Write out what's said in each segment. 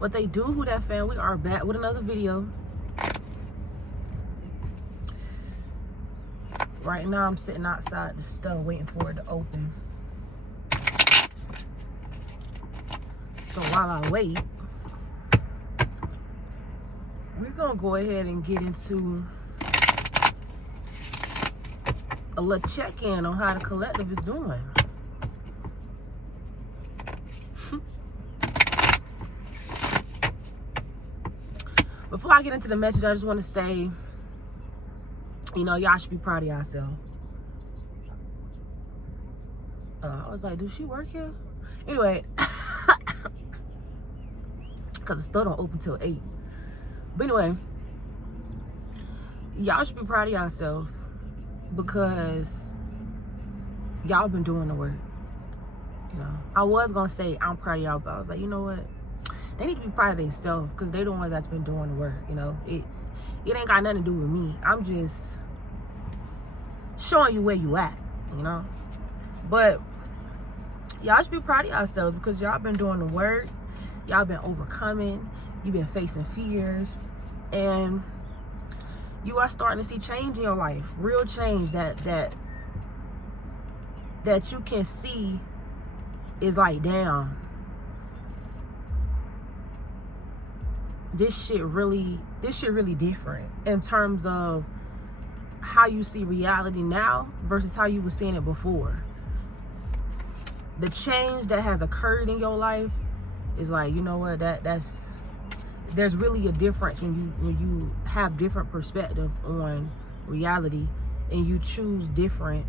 What they do, Who Dat Fam, we are back with another video. Right now I'm sitting outside the store waiting for it to open. So while I wait, we're gonna go ahead and get into a little check-in on how the collective is doing. Before I get into the message, I just want to say, you know, y'all should be proud of yourself. I was like, does she work here? Anyway, because the store don't open till 8. But anyway, y'all should be proud of yourself because y'all been doing the work. You know, I was gonna say I'm proud of y'all, but I was like, you know what? They need to be proud of themselves because they're the ones that's been doing the work. You know, it ain't got nothing to do with me. I'm just showing you where you at. You know, but y'all should be proud of yourselves because y'all been doing the work. Y'all been overcoming. You've been facing fears, and you are starting to see change in your life. Real change that you can see is like, damn, this shit really different in terms of how you see reality now versus how you were seeing it before. The change that has occurred in your life is like, you know what, there's really a difference when you have different perspective on reality and you choose different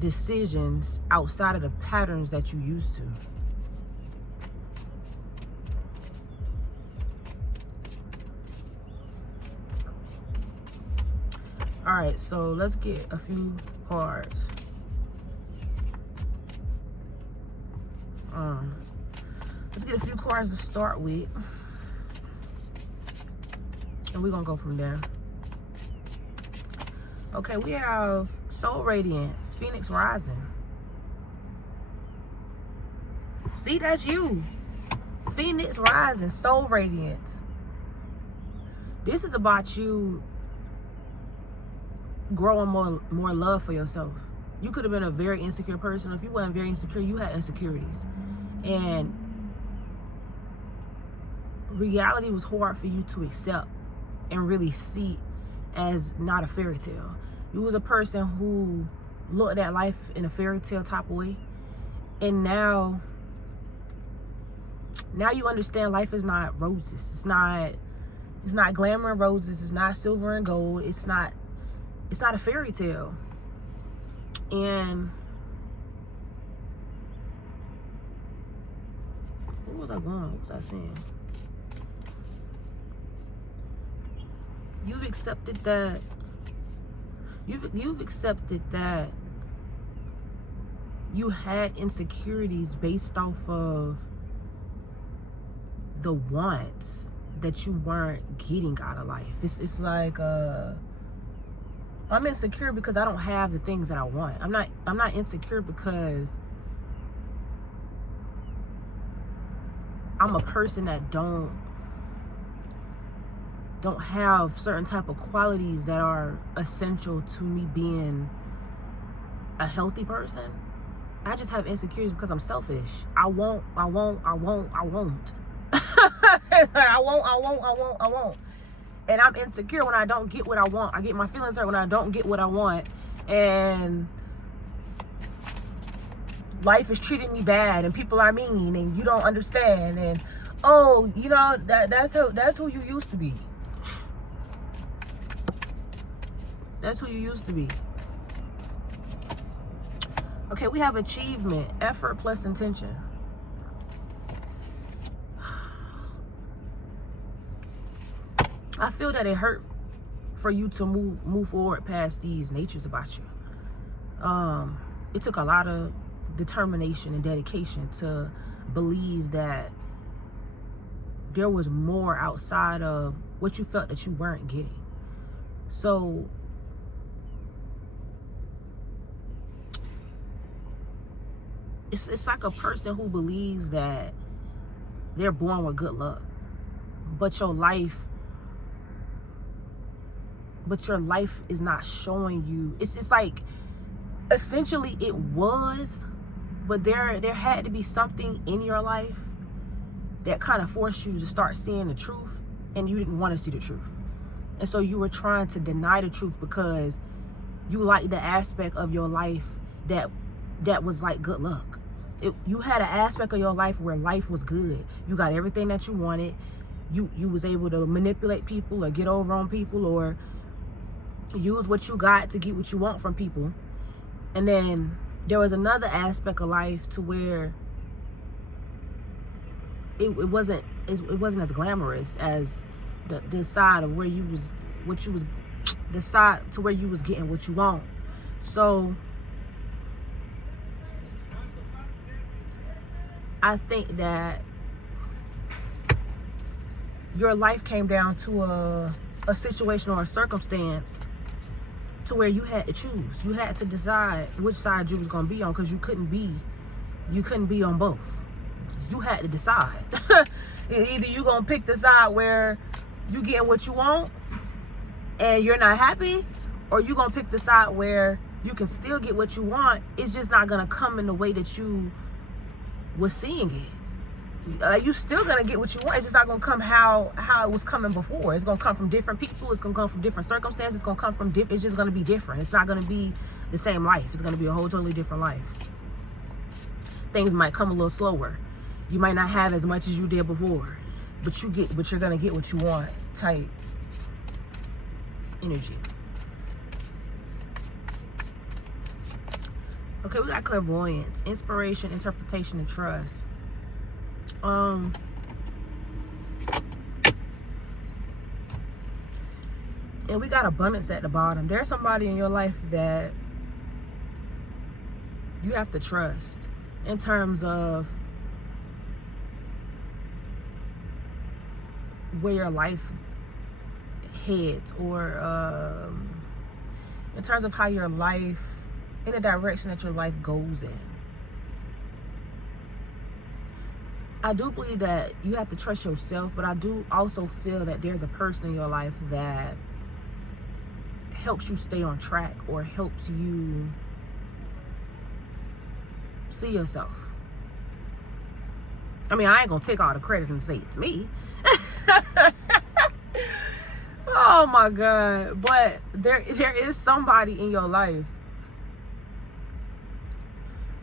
decisions outside of the patterns that you used to. All right, so let's get a few cards. Let's get a few cards to start with, and we're gonna go from there. Okay, we have Soul Radiance, Phoenix Rising. See, that's you. Phoenix Rising, Soul Radiance. This is about you growing more love for yourself. You could have been a very insecure person. If you weren't very insecure, you had insecurities. And reality was hard for you to accept and really see as not a fairy tale. You was a person who looked at life in a fairy tale type of way. And now you understand life is not roses. It's not glamour and roses. It's not silver and gold. It's not a fairy tale. And where was I going? What was I saying? You've accepted that. You've accepted that you had insecurities based off of the wants that you weren't getting out of life. It's like I'm insecure because I don't have the things that I want. I'm not insecure because I'm a person that don't have certain type of qualities that are essential to me being a healthy person. I just have insecurities because I'm selfish. I won't. It's like I won't. And I'm insecure when I don't get what I want. I get my feelings hurt when I don't get what I want. And life is treating me bad and people are mean and you don't understand. And oh, you know, that's who you used to be. That's who you used to be. Okay, we have achievement, effort plus intention. I feel that it hurt for you to move forward past these natures about you. It took a lot of determination and dedication to believe that there was more outside of what you felt that you weren't getting. So it's like a person who believes that they're born with good luck. But your life is not showing you. It's like, essentially it was, but there had to be something in your life that kind of forced you to start seeing the truth, and you didn't want to see the truth. And so you were trying to deny the truth because you liked the aspect of your life that was like good luck. You had an aspect of your life where life was good. You got everything that you wanted. You was able to manipulate people or get over on people or use what you got to get what you want from people. And then there was another aspect of life to where it wasn't as glamorous as the side of where the side to where you was getting what you want. So I think that your life came down to a situation or a circumstance to where you had to choose. You had to decide which side you was gonna be on, because you couldn't be on both. You had to decide. Either you gonna pick the side where you getting what you want and you're not happy, or you gonna pick the side where you can still get what you want. It's just not gonna come in the way that you was seeing it. You still gonna get what you want. It's just not gonna come how it was coming before. It's gonna come from different people. It's gonna come from different circumstances. It's gonna come from it's just gonna be different. It's not gonna be the same life. It's gonna be a whole totally different life. Things might come a little slower. You might not have as much as you did before, but you're gonna get what you want type energy. Okay, we got clairvoyance, inspiration, interpretation, and trust. And we got abundance at the bottom. There's somebody in your life that you have to trust in terms of where your life heads, or in terms of how your life, in the direction that your life goes in. I do believe that you have to trust yourself, but I do also feel that there's a person in your life that helps you stay on track or helps you see yourself. I mean, I ain't gonna take all the credit and say it's me. Oh my God. But there is somebody in your life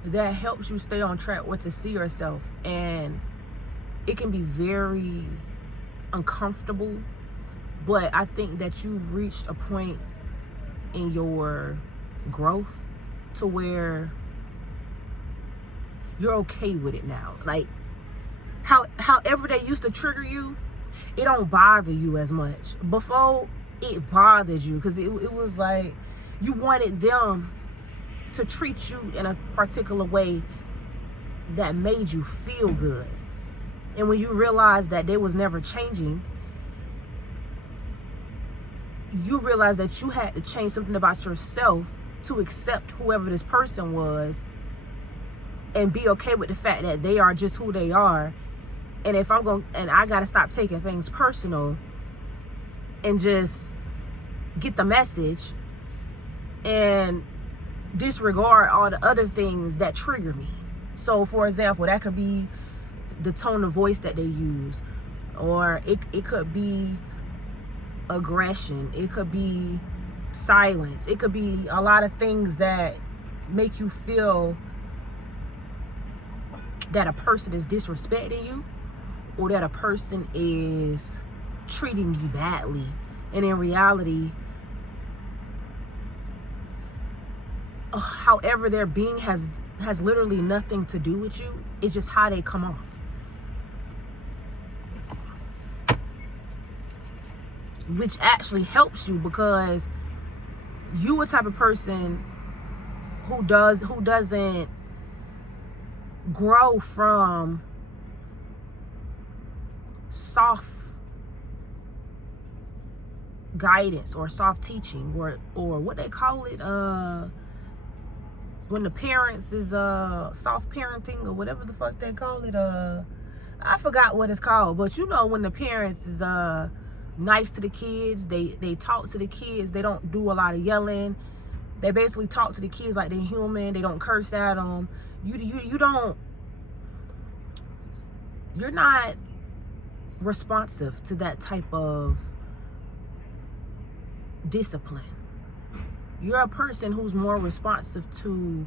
that helps you stay on track or to see yourself. And it can be very uncomfortable, but I think that you've reached a point in your growth to where you're okay with it now. Like, however they used to trigger you, it don't bother you as much. Before, it bothered you because it was like you wanted them to treat you in a particular way that made you feel good. And when you realized that they was never changing, you realized that you had to change something about yourself to accept whoever this person was and be okay with the fact that they are just who they are. And if I gotta stop taking things personal and just get the message and disregard all the other things that trigger me. So for example, that could be the tone of voice that they use, or it could be aggression, it could be silence, it could be a lot of things that make you feel that a person is disrespecting you, or that a person is treating you badly. And in reality, however their being has literally nothing to do with you. It's just how they come off. Which actually helps you, because you a type of person who doesn't grow from soft guidance or soft teaching, or what they call it, when the parents is soft parenting, or whatever the fuck they call it. I forgot what it's called, but you know when the parents is nice to the kids, they talk to the kids, they don't do a lot of yelling. They basically talk to the kids like they're human. They don't curse at them. You're not responsive to that type of discipline. You're a person who's more responsive to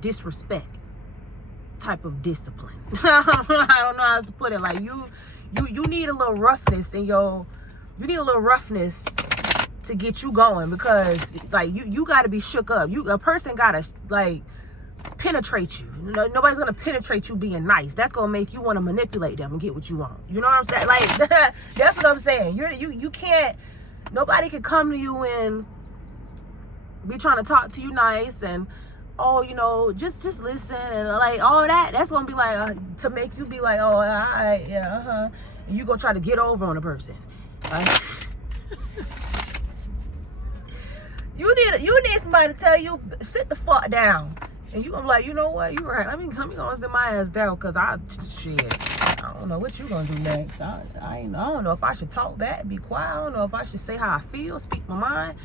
disrespect type of discipline. I don't know how else to put it. Like you need a little roughness in your, you need a little roughness to get you going, because like you got to be shook up. A person got to like penetrate you. Nobody's gonna penetrate you being nice. That's gonna make you want to manipulate them and get what you want. You know what I'm saying? Like that's what I'm saying. You can't. Nobody can come to you and be trying to talk to you nice and just listen and like all that. That's gonna be like to make you be like, oh, all right, yeah, and you gonna try to get over on a person. Right? You need somebody to tell you sit the fuck down, and you gonna be like, you know what, you right. Let me gonna sit my ass down, cause I don't know what you gonna do next. I don't know if I should talk back, be quiet. I don't know if I should say how I feel, speak my mind.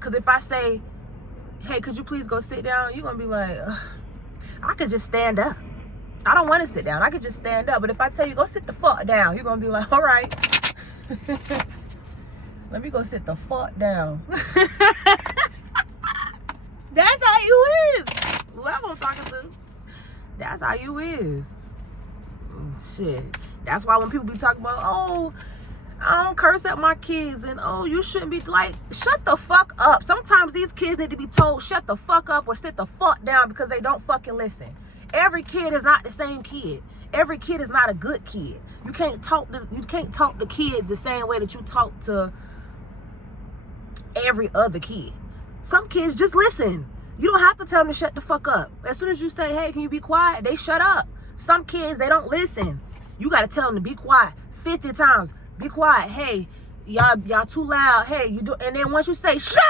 Cause if I say, hey, could you please go sit down, you're gonna be like, I could just stand up. I don't want to sit down. I could just stand up. But if I tell you go sit the fuck down, you're gonna be like, all right. Let me go sit the fuck down. That's how you is. Whoever I'm talking to, that's how you is. Shit. That's why when people be talking about, oh, I don't curse at my kids, and oh, you shouldn't be, like, shut the fuck up. Sometimes these kids need to be told shut the fuck up or sit the fuck down, because they don't fucking listen. Every kid is not the same kid. Every kid is not a good kid. You can't talk to kids the same way that you talk to every other kid. Some kids just listen. You don't have to tell them to shut the fuck up. As soon as you say, hey, can you be quiet, they shut up. Some kids, they don't listen. You got to tell them to be quiet 50 times. Be quiet. Hey, y'all too loud. Hey, you do. And then once you say, shut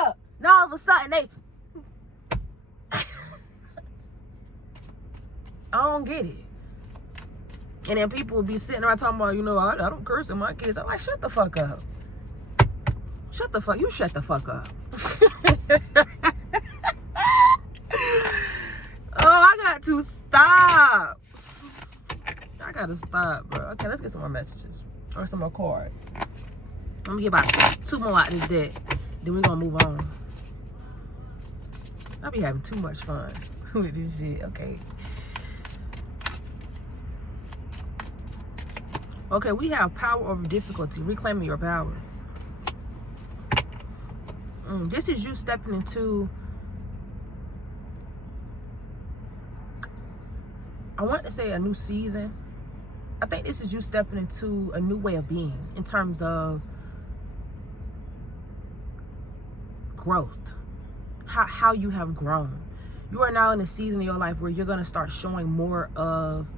up, now all of a sudden they, I don't get it. And then people will be sitting around talking about, I don't curse at my kids. I'm like, shut the fuck up. Shut the fuck. You shut the fuck up. Oh, I got to stop. I gotta stop, bro. Okay, let's get some more messages or some more cards. Let me get about 2 more out of this deck. Then we're gonna move on. I'll be having too much fun with this shit. Okay. Okay, we have power over difficulty. Reclaiming your power. This is you stepping into, I want to say, a new season. I think this is you stepping into a new way of being in terms of growth. How you have grown. You are now in a season of your life where you're going to start showing more of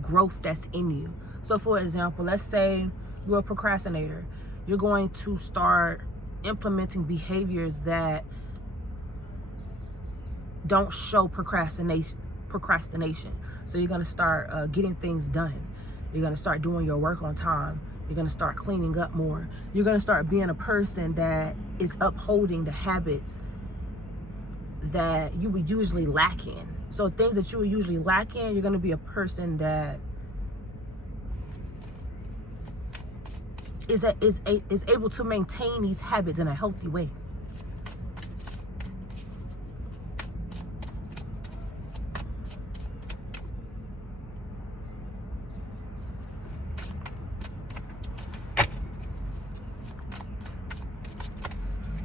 growth that's in you. So for example, let's say you're a procrastinator. You're going to start implementing behaviors that don't show procrastination. So you're going to start getting things done. You're going to start doing your work on time. You're going to start cleaning up more. You're going to start being a person that is upholding the habits that you would usually lack in. So things that you would usually lack in, you're going to be a person that is able to maintain these habits in a healthy way.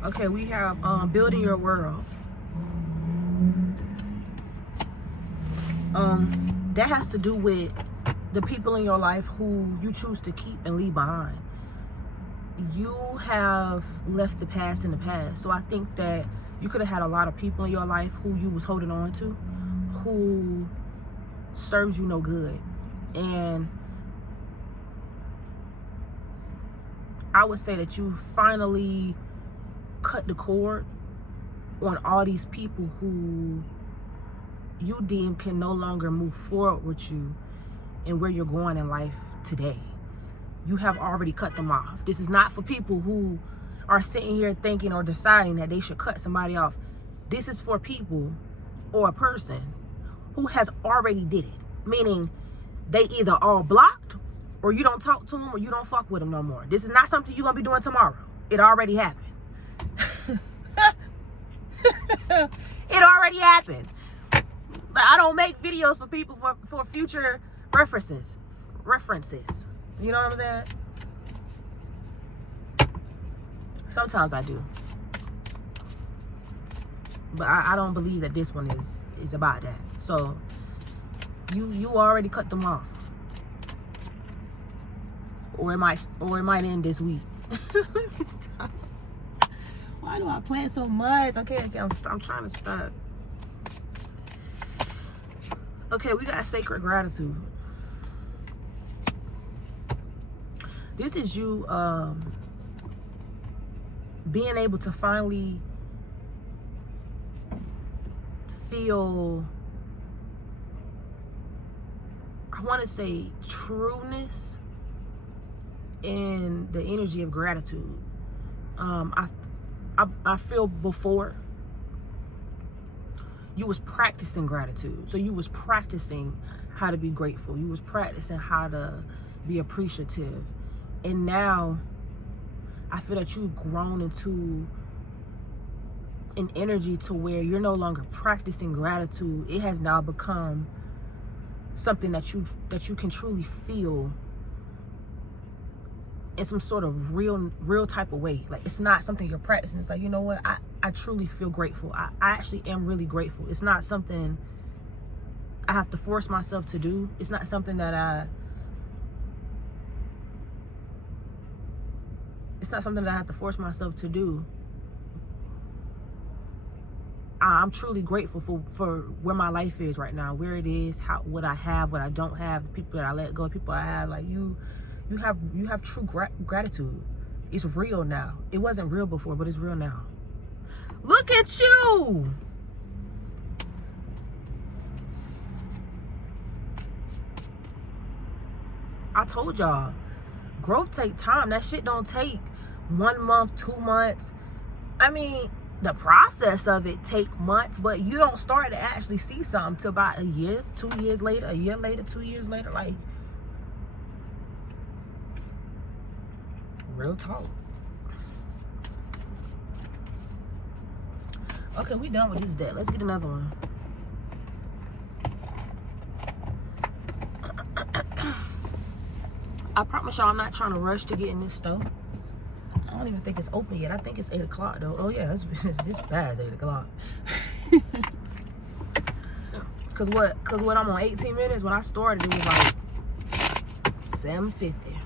Okay, we have building your world. That has to do with the people in your life who you choose to keep and leave behind. You have left the past in the past. So I think that you could have had a lot of people in your life who you was holding on to, who served you no good. And I would say that you finally cut the cord on all these people who you deem can no longer move forward with you and where you're going in life today. You have already cut them off. This is not for people who are sitting here thinking or deciding that they should cut somebody off. This is for people or a person who has already did it. Meaning they either all blocked, or you don't talk to them, or you don't fuck with them no more. This is not something you're going to be doing tomorrow. It already happened. It already happened. I don't make videos for people for future references. You know what I'm saying? Sometimes I do. But I don't believe that this one is about that. So you already cut them off. Or it might end this week. Stop. Why do I plan so much? Okay, I'm trying to stop. Okay, we got sacred gratitude. This is you being able to finally feel, I want to say, trueness in the energy of gratitude. I feel before you was practicing gratitude. So you was practicing how to be grateful. You was practicing how to be appreciative. And now I feel that you've grown into an energy to where you're no longer practicing gratitude. It has now become something that you can truly feel in some sort of real type of way. Like, it's not something you're practicing. It's like, you know what, I truly feel grateful. I actually am really grateful. It's not something I have to force myself to do. It's not something that I have to force myself to do. I'm truly grateful for where my life is right now, where it is, what I have, what I don't have, the people that I let go, the people I have. Like, you have true gratitude. It's real now. It wasn't real before, but it's real now. Look at you. I told y'all, growth take time. That shit don't take 1 month, 2 months. I mean, the process of it take months, but you don't start to actually see something till about a year, 2 years later, a year later, 2 years later. Like, real talk. Okay, we done with this deck. Let's get another one. I promise y'all I'm not trying to rush to get in this store. I don't even think it's open yet. I think it's 8 o'clock though. Oh yeah, this past 8 o'clock. Cause what I'm on 18 minutes. When I started, it was like 7:50.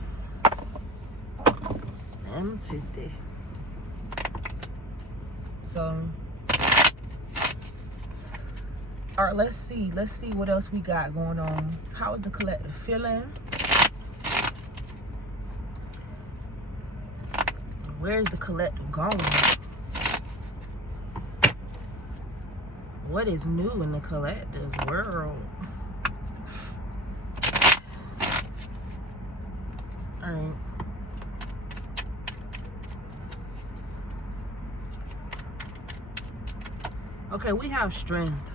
7:50. So, all right, let's see what else we got going on. How is the collective feeling? Where's the collective going? What is new in the collective world? All right. Okay, we have strength.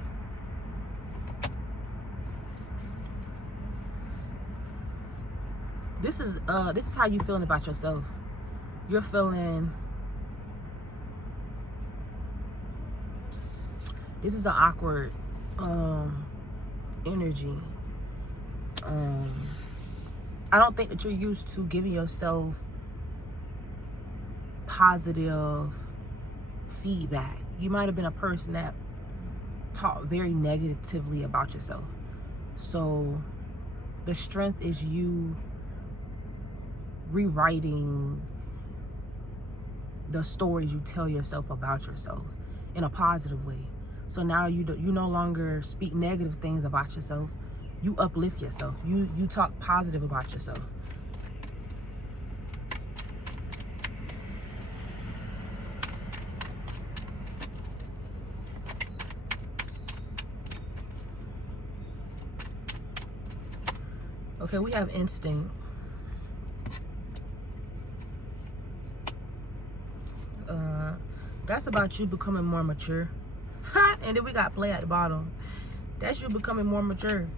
This is how you feeling about yourself. You're feeling, this is an awkward energy. I don't think that you're used to giving yourself positive feedback. You might have been a person that talked very negatively about yourself. So the strength is you rewriting the stories you tell yourself about yourself in a positive way. So now you no longer speak negative things about yourself. You uplift yourself. You talk positive about yourself. Okay, we have instinct. That's about you becoming more mature. And then we got play at the bottom. That's you becoming more mature.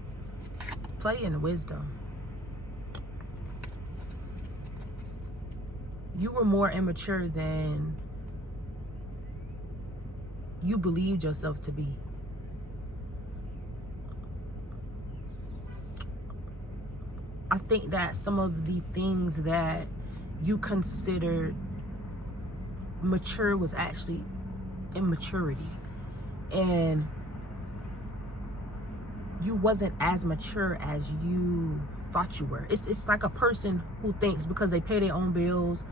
Play in wisdom. You were more immature than you believed yourself to be. I think that some of the things that you considered mature was actually immaturity. And you wasn't as mature as you thought you were. It's like a person who thinks because they pay their own bills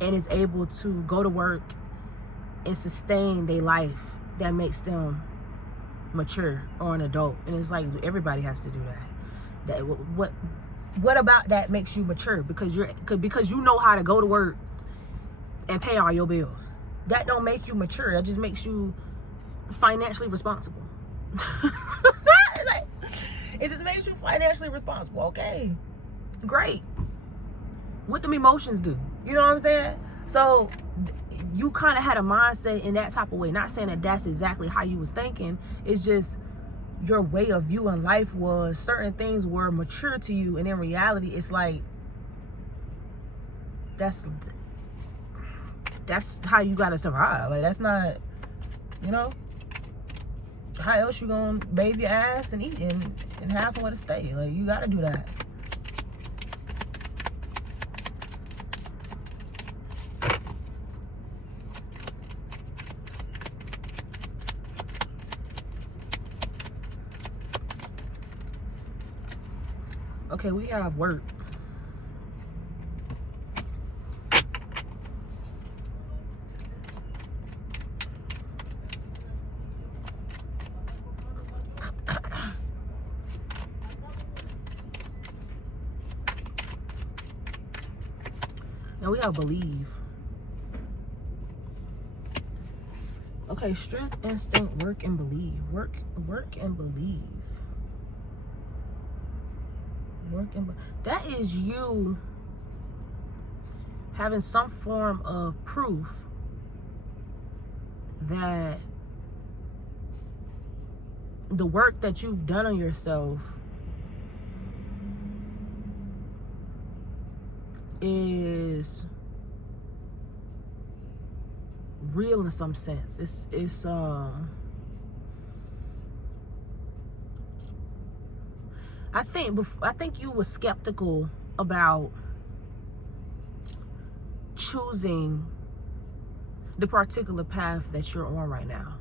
and is able to go to work and sustain their life, that makes them mature or an adult. And it's like everybody has to do that. What about that makes you mature? Because you know how to go to work and pay all your bills. That don't make you mature. That just makes you financially responsible. It just makes you financially responsible. Okay, great. What do emotions do? You know what I'm saying? So you kind of had a mindset in that type of way. Not saying that that's exactly how you was thinking. It's just your way of viewing life was certain things were mature to you, and in reality it's like that's how you gotta survive. Like, that's not, you know, how else you gonna bathe your ass and eat and have somewhere to stay? Like, you gotta do that. Okay, we have work. And we have believe. Okay, strength, instinct, work, and believe. Work and believe. That is you having some form of proof that the work that you've done on yourself is real in some sense. It's I think you were skeptical about choosing the particular path that you're on right now.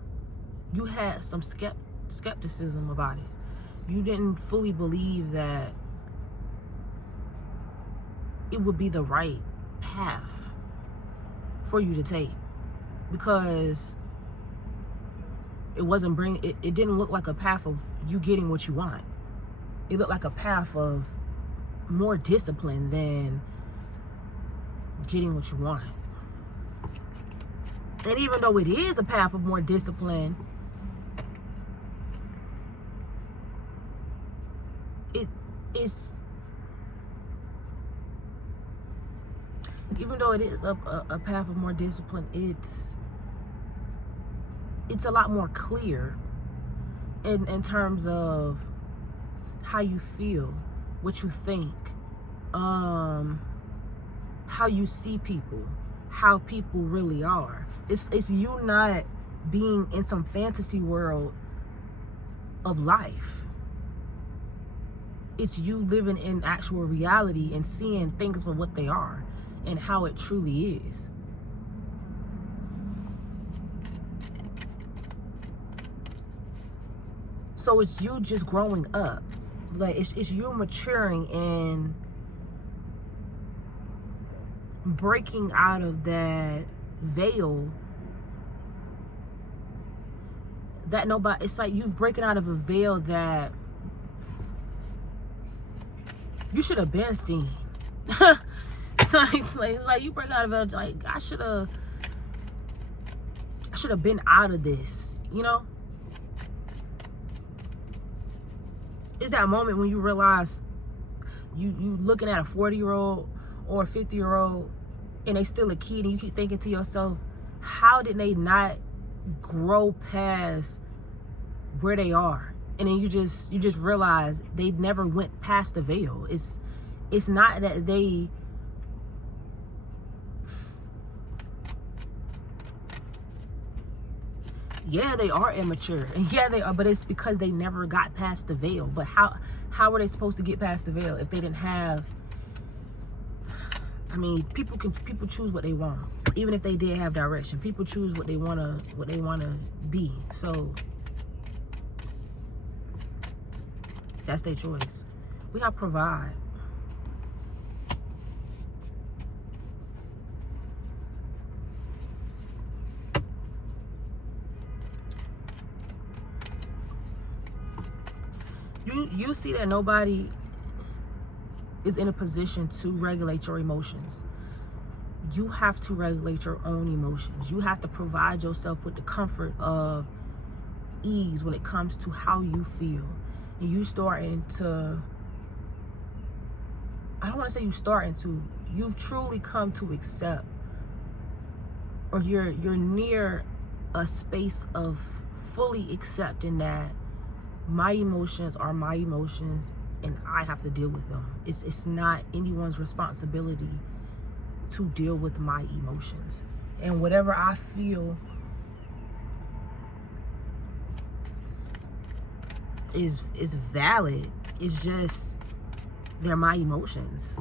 You had some skepticism about it. You didn't fully believe that it would be the right path for you to take, because it didn't look like a path of you getting what you want. It looked like a path of more discipline than getting what you want. And even though it is a path of more discipline, even though it is a path of more discipline, it's a lot more clear in terms of how you feel, what you think, how you see people, how people really are. It's you not being in some fantasy world of life. It's you living in actual reality and seeing things for what they are and how it truly is. So it's you just growing up. Like, it's you maturing and breaking out of that veil that nobody, it's like you've breaking out of a veil that you should have been seen. It's like you break out of it, like, I should have been out of this, you know? It's that moment when you realize you looking at a 40-year-old or a 50-year-old and they still a kid, and you keep thinking to yourself, how did they not grow past where they are? And then you just realize they never went past the veil. It's not that they they are immature, and they are, but it's because they never got past the veil. But how were they supposed to get past the veil if they didn't have? I mean, people choose what they want, even if they did have direction. People choose what they wanna be. So that's their choice. We gotta provide. You see that nobody is in a position to regulate your emotions. You have to regulate your own emotions. You have to provide yourself with the comfort of ease when it comes to how you feel. And you starting to, I don't want to say you starting to, you've truly come to accept, or you're near a space of fully accepting that my emotions are my emotions and I have to deal with them. It's not anyone's responsibility to deal with my emotions. And whatever I feel is valid. It's just, they're my emotions.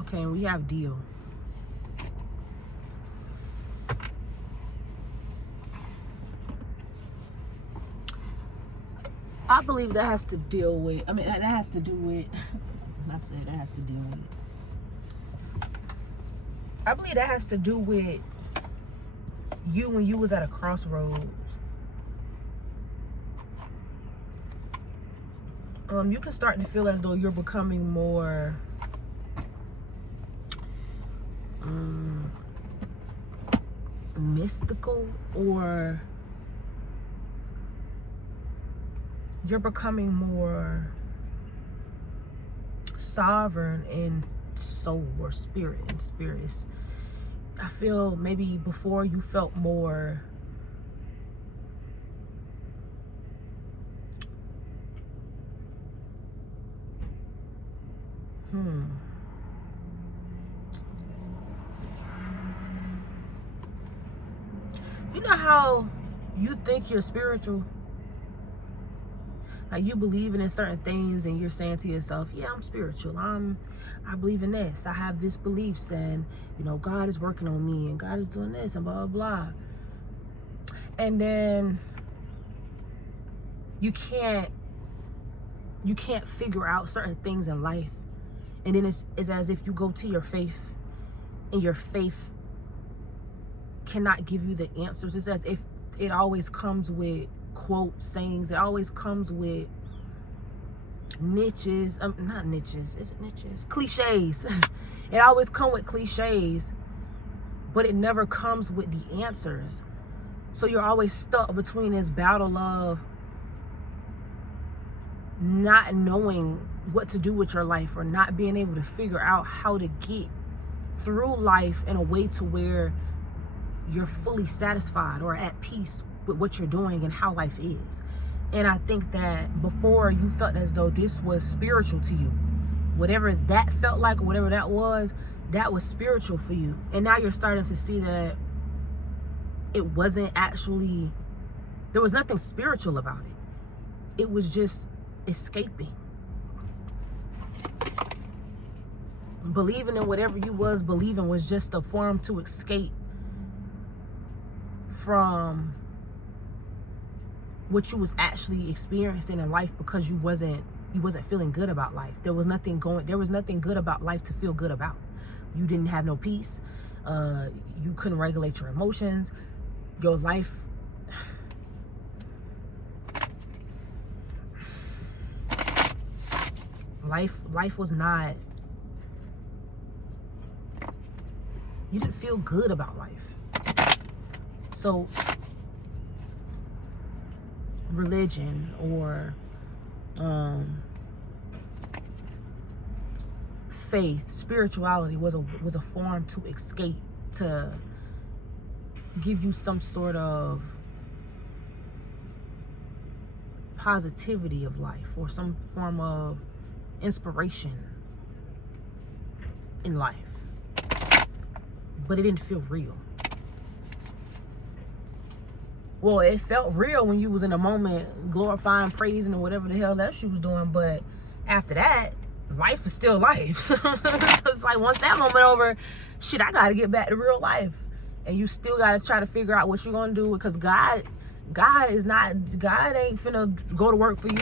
Okay, we have deal. I believe that has to deal with, that has to do with, I said that has to deal with, I believe that has to do with you when you was at a crossroads. You can start to feel as though you're becoming more mystical, or you're becoming more sovereign in soul or spirit. And spirits, I feel maybe before you felt more you know how you think you're spiritual? Like, you believing in certain things and you're saying to yourself, yeah, I'm spiritual. I believe in this. I have this beliefs, and God is working on me, and God is doing this, and blah, blah, blah. And then you can't figure out certain things in life. And then it's as if you go to your faith, and your faith cannot give you the answers. It's as if it always comes with quote sayings. It always comes with niches. Not niches. Is it niches? Cliches. It always comes with cliches, but it never comes with the answers. So you're always stuck between this battle of not knowing what to do with your life, or not being able to figure out how to get through life in a way to where you're fully satisfied or at peace with what you're doing and how life is. And I think that before, you felt as though this was spiritual to you. Whatever that felt like, whatever that was spiritual for you. And now you're starting to see that it wasn't actually, there was nothing spiritual about it. It was just escaping. Believing in whatever you was believing was just a form to escape from what you was actually experiencing in life, because you wasn't feeling good about life. There was nothing good about life to feel good about. You didn't have no peace. You couldn't regulate your emotions. Your life was not You didn't feel good about life. So religion or faith, spirituality was a form to escape, to give you some sort of positivity of life or some form of inspiration in life. But it didn't feel real. Well, it felt real when you was in a moment glorifying, praising, or whatever the hell else you was doing. But after that, life is still life. It's like once that moment over, shit, I gotta get back to real life. And you still gotta try to figure out what you're gonna do, because God ain't finna go to work for you.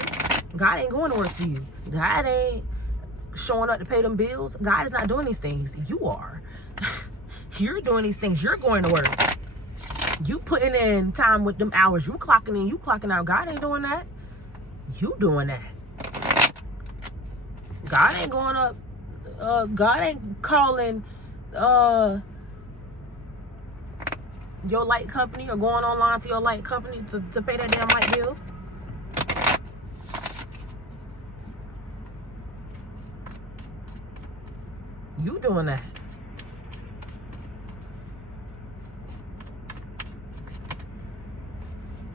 God ain't going to work for you. God ain't showing up to pay them bills. God is not doing these things. You are. You're doing these things. You're going to work. You putting in time with them hours. You clocking in, you clocking out. God ain't doing that. You doing that. God ain't going up. God ain't calling your light company or going online to your light company to pay that damn light bill. You doing that.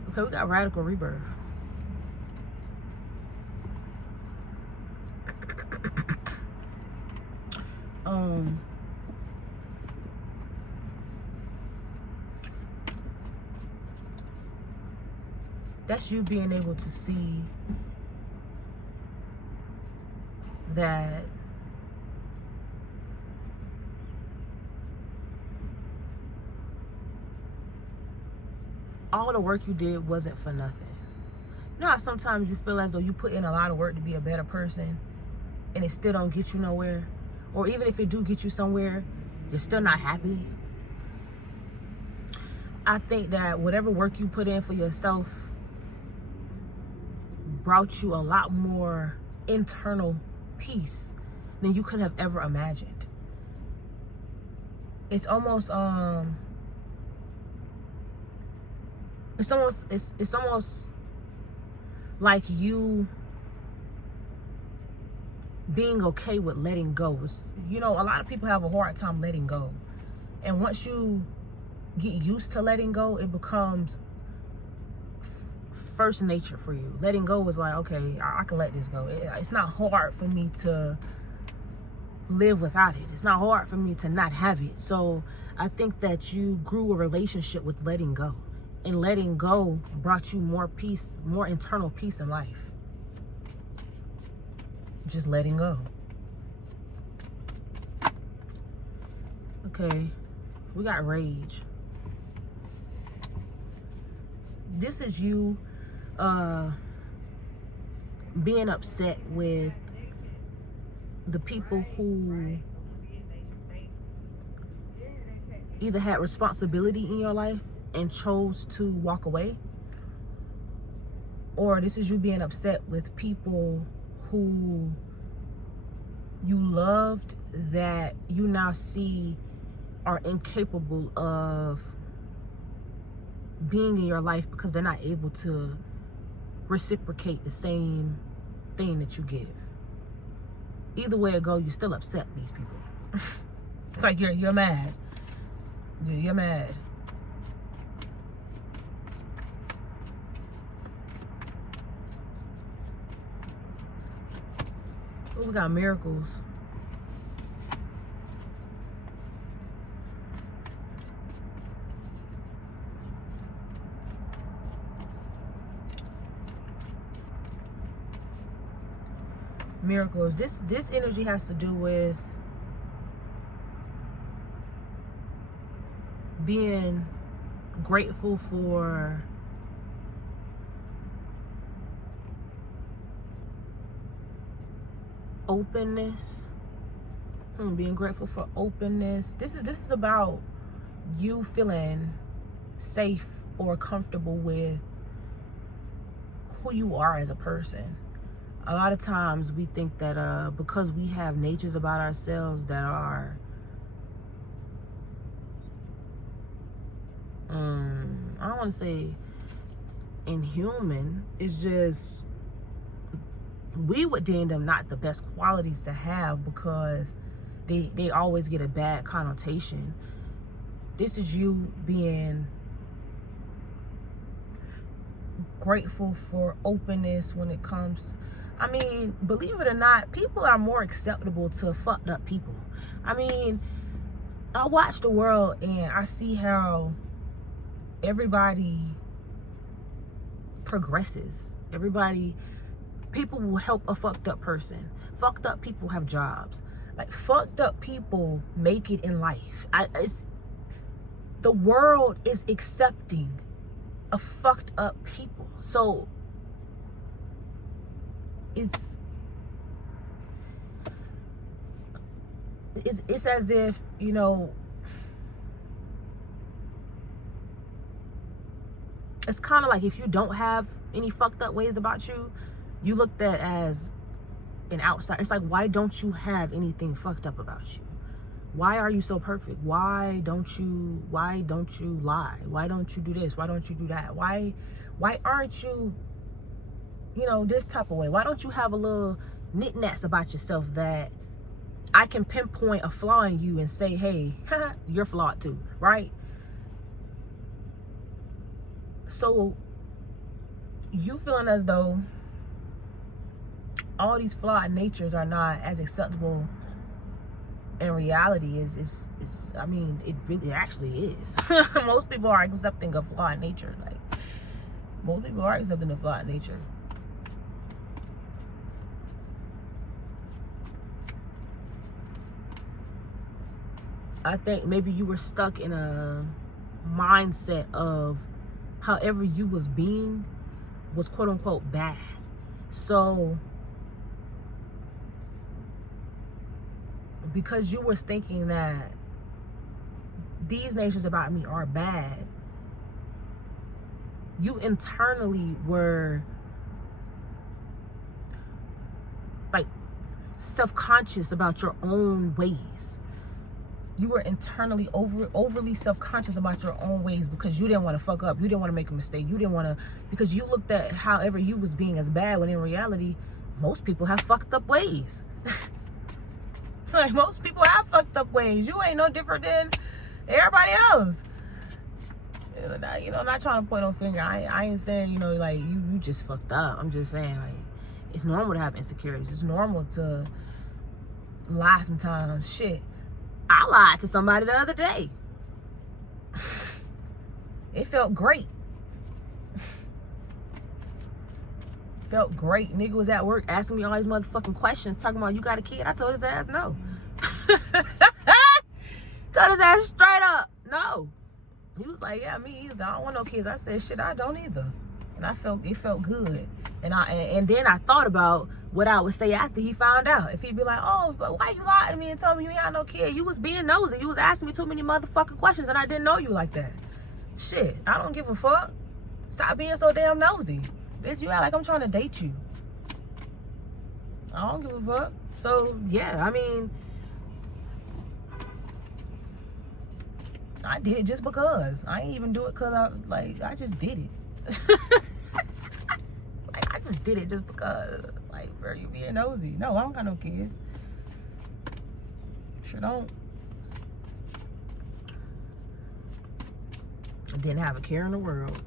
Okay, we got radical rebirth. That's you being able to see that all the work you did wasn't for nothing. You know how sometimes you feel as though you put in a lot of work to be a better person and it still don't get you nowhere? Or even if it do get you somewhere, you're still not happy? I think that whatever work you put in for yourself brought you a lot more internal peace than you could have ever imagined. It's almost it's almost like you being okay with letting go. You know, a lot of people have a hard time letting go, and once you get used to letting go, it becomes first nature for you. Letting go is like, okay, I can let this go. It's not hard for me to live without it. It's not hard for me to not have it. So I think that you grew a relationship with letting go, and letting go brought you more peace, more internal peace in life. Just letting go. Okay, we got rage. This is you being upset with the people who either had responsibility in your life and chose to walk away, or this is you being upset with people who you loved that you now see are incapable of being in your life because they're not able to reciprocate the same thing that you give. Either way it go, you still upset these people. It's like you're mad. You're mad. Oh, we got miracles. Miracles. This energy has to do with being grateful for openness. Being grateful for openness. This is about you feeling safe or comfortable with who you are as a person. A lot of times we think that because we have natures about ourselves that are want to say inhuman. It's just, we would deem them not the best qualities to have because they always get a bad connotation. This is you being grateful for openness when it comes to, I mean, believe it or not, people are more acceptable to fucked up people. I mean, I watch the world and I see how everybody progresses. People will help a fucked up person. Fucked up people have jobs. Like, fucked up people make it in life. The world is accepting of fucked up people. So it's as if, you know, it's kind of like if you don't have any fucked up ways about you, you looked at as an outsider. It's like, why don't you have anything fucked up about you? Why are you so perfect? Why don't you lie? Why don't you do this? Why don't you do that? Why aren't you, you know, this type of way? Why don't you have a little knickknacks about yourself that I can pinpoint a flaw in you and say, hey, you're flawed too, right? So you feeling as though all these flawed natures are not as acceptable in reality is I mean, it really actually is. Most people are accepting a flawed nature. Like, most people are accepting a flawed nature. I think maybe you were stuck in a mindset of however you was being was quote unquote bad. So because you were thinking that these natures about me are bad, you internally were like self-conscious about your own ways. You were internally overly self-conscious about your own ways because you didn't want to fuck up. You didn't want to make a mistake. You didn't want to, because you looked at however you was being as bad, when in reality, most people have fucked up ways. So like, most people have fucked up ways. You ain't no different than everybody else. You know, I'm not trying to point no finger. I ain't saying, you know, like, you just fucked up. I'm just saying, like, it's normal to have insecurities. It's normal to lie sometimes. Shit. I lied to somebody the other day. It felt great. Felt great. Nigga was at work asking me all these motherfucking questions, talking about, you got a kid? I told his ass no. Told his ass straight up no. He was like, yeah, me either. I don't want no kids. I said, shit, I don't either. And it felt good. And then I thought about what I would say after he found out. If he'd be like, oh, but why you lied to me and told me you ain't got no kid? You was being nosy. You was asking me too many motherfucking questions and I didn't know you like that. Shit, I don't give a fuck. Stop being so damn nosy. Bitch, you act like I'm trying to date you. I don't give a fuck. So, yeah, I mean, I did it just because. I ain't even do it because I just did it. Like, I just did it just because. Like, bro, you being nosy. No, I don't got no kids. Sure don't. I didn't have a care in the world.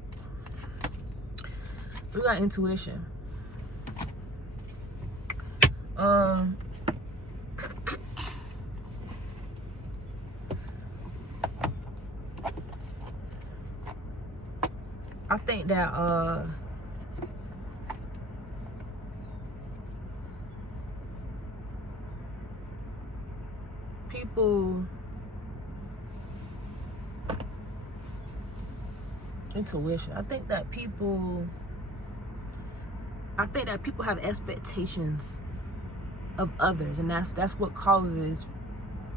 So we got intuition. I think that people, intuition. I think that people have expectations of others, and that's what causes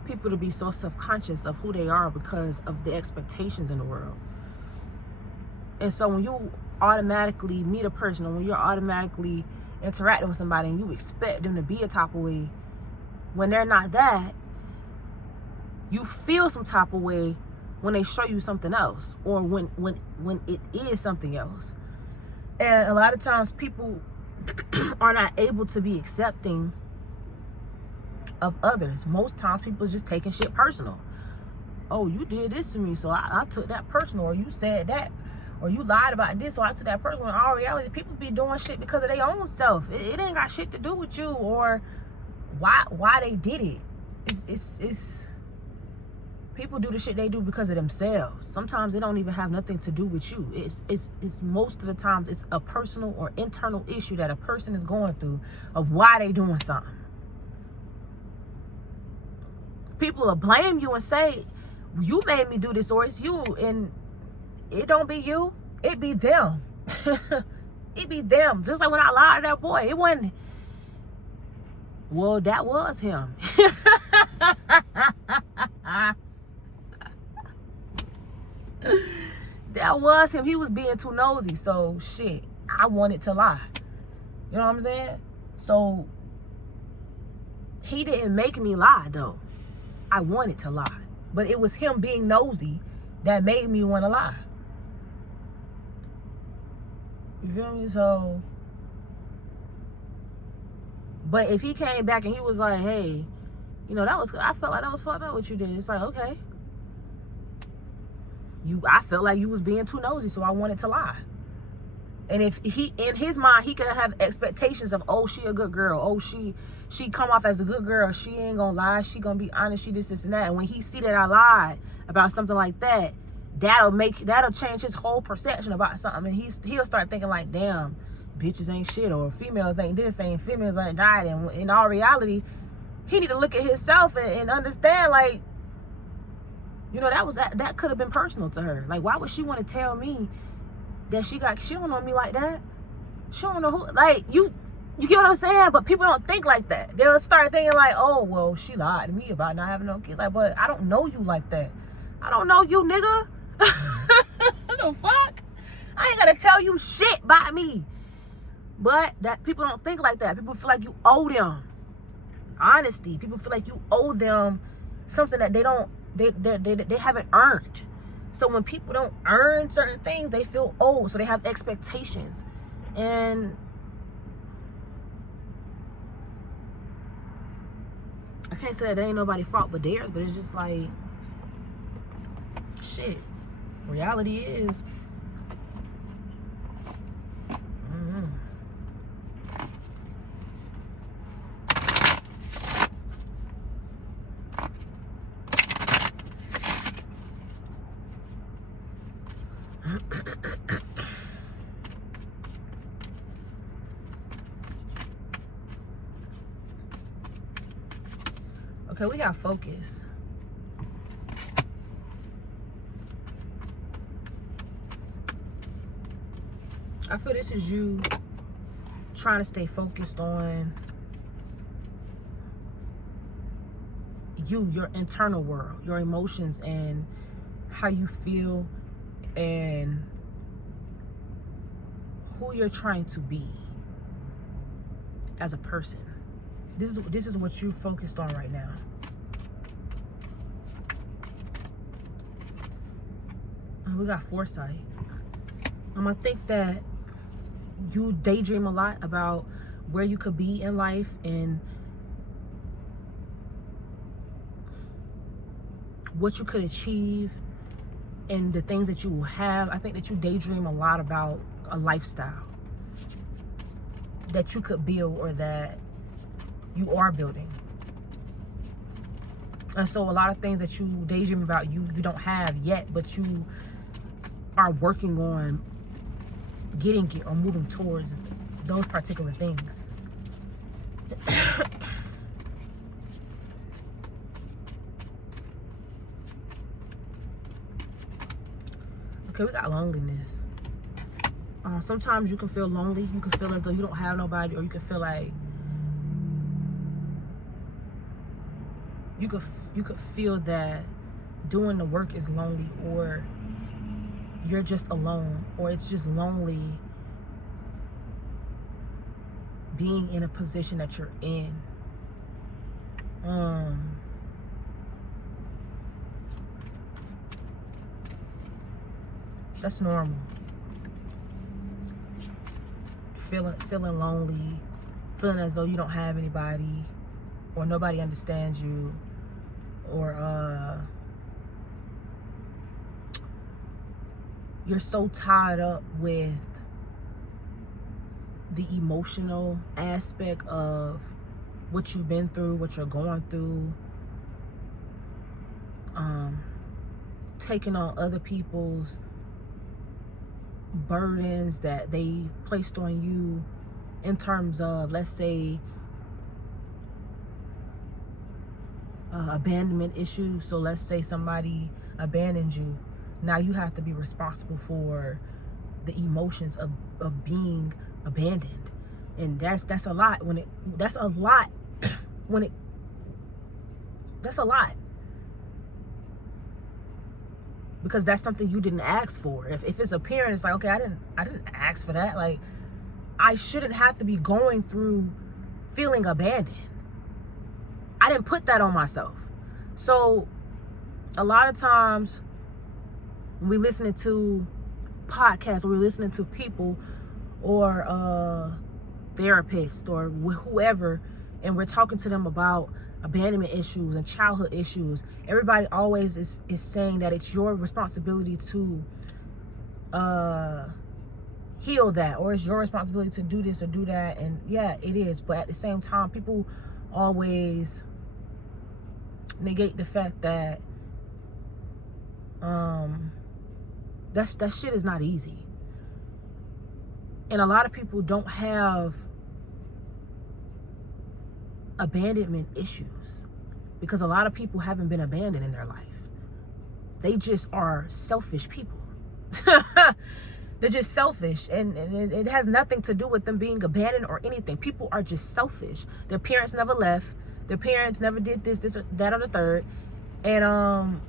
people to be so self-conscious of who they are because of the expectations in the world. And so when you automatically meet a person, or when you're automatically interacting with somebody and you expect them to be a type of way, when they're not that, you feel some type of way when they show you something else, or when it is something else. And a lot of times people are not able to be accepting of others. Most times people are just taking shit personal. Oh, you did this to me, so I took that personal, or you said that, or you lied about this, so I took that personal. In all reality, people be doing shit because of their own self. It ain't got shit to do with you, or why they did it. It's people do the shit they do because of themselves. Sometimes it don't even have nothing to do with you. It's most of the times it's a personal or internal issue that a person is going through of why they doing something. People will blame you and say, you made me do this, or it's you, and it don't be you, it be them. It be them. Just like when I lied to that boy, it wasn't, well, that was him. That was him. He was being too nosy, so shit, I wanted to lie. You know what I'm saying? So he didn't make me lie though. I wanted to lie. But it was him being nosy that made me want to lie. You feel me? So, but if he came back and he was like, hey, you know, I felt like that was fucked up what you did. It's like, okay. I felt like you was being too nosy, so I wanted to lie. And if he, in his mind, he could have expectations of, oh, she a good girl. Oh, she come off as a good girl. She ain't gonna lie. She gonna be honest. She this and that. And when he see that I lied about something like that, that'll change his whole perception about something. And he'll start thinking like, damn, bitches ain't shit, or females ain't this, ain't females ain't that. And in all reality, he need to look at himself and understand, like, you know, that could have been personal to her. Like, why would she want to tell me that she don't know me like that? She don't know who, like, you get what I'm saying? But people don't think like that. They'll start thinking like, oh, well, she lied to me about not having no kids. Like, but I don't know you like that. I don't know you, nigga. What the fuck? I ain't gotta tell you shit about me. But that people don't think like that. People feel like you owe them honesty. People feel like you owe them something that they haven't earned. So when people don't earn certain things, they feel old. So they have expectations. And I can't say that ain't nobody's fault but theirs, but it's just like, shit. Reality is, okay, we got focus. I feel this is you trying to stay focused on your internal world, your emotions, and how you feel, and who you're trying to be as a person. This is what you're focused on right now. We got foresight. I think that you daydream a lot about where you could be in life and what you could achieve and the things that you will have. I think that you daydream a lot about a lifestyle that you could build, or that you are building. And so a lot of things that you daydream about, you don't have yet, but you are working on getting it or moving towards those particular things. Okay, we got loneliness. Sometimes you can feel lonely. You can feel as though you don't have nobody, or you can feel like you could feel that doing the work is lonely, or you're just alone, or it's just lonely being in a position that you're in. That's normal. Feeling lonely, feeling as though you don't have anybody, or nobody understands you, or you're so tied up with the emotional aspect of what you've been through, what you're going through, taking on other people's burdens that they placed on you in terms of, let's say, abandonment issues. So let's say somebody abandoned you. Now you have to be responsible for the emotions of being abandoned. And that's a lot that's a lot. Because that's something you didn't ask for. If it's a parent, it's like, okay, I didn't ask for that. Like, I shouldn't have to be going through feeling abandoned. I didn't put that on myself. So a lot of times when we're listening to podcasts, or we're listening to people, or therapists, or whoever, and we're talking to them about abandonment issues and childhood issues, everybody always is saying that it's your responsibility to heal that, or it's your responsibility to do this or do that. And yeah, it is. But at the same time, people always negate the fact that that shit is not easy. And a lot of people don't have abandonment issues because a lot of people haven't been abandoned in their life. They just are selfish people. They're just selfish, and it has nothing to do with them being abandoned or anything. People are just selfish. Their parents never left. Their parents never did this, or that, or the third. And